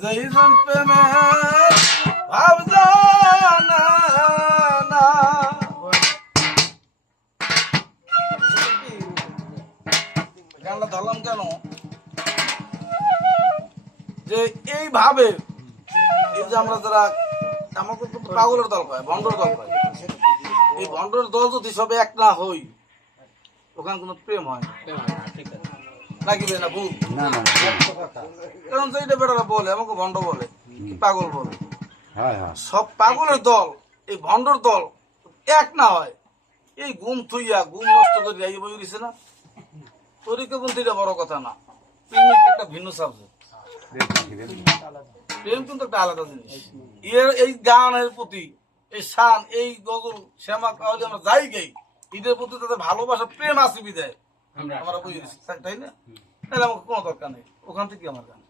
যেই জন প্রেমের ভাব জানে না। গানটা ধরলাম কেন যে এইভাবে এই যে আমরা যারা আমাকে তো পাগলের দল পায়, ভণ্ডর দল পায়, এই ভণ্ডর দল যদি সবে এক না হই ওখানে কোনো প্রেম হয় নাকি না ভুল? কারণ সেইটা বেটারা বলে আমাকে ভণ্ড বলে কি পাগল বলে, সব পাগলের দল এই ভণ্ডর দল এক না হয় এই ঘুম থুইয়া ঘুম নষ্ট করে যাই বই দিছে না। তরিকাপন্থীটা বড় কথা না, প্রেম একটা ভিন্ন সাবজেক্ট। প্রেম কিন্তু একটা আলাদা জিনিস। এর এই গানের প্রতি এই শান এই গজল শ্যামা কাওয়ালি আমরা যাই গাই ঈদের প্রতি তাদের ভালোবাসা প্রেম আছে বিদায় আমরা বুঝে দিচ্ছি, তাই না? তাহলে আমাকে কোনো দরকার নেই, ওখান থেকে আমার গান।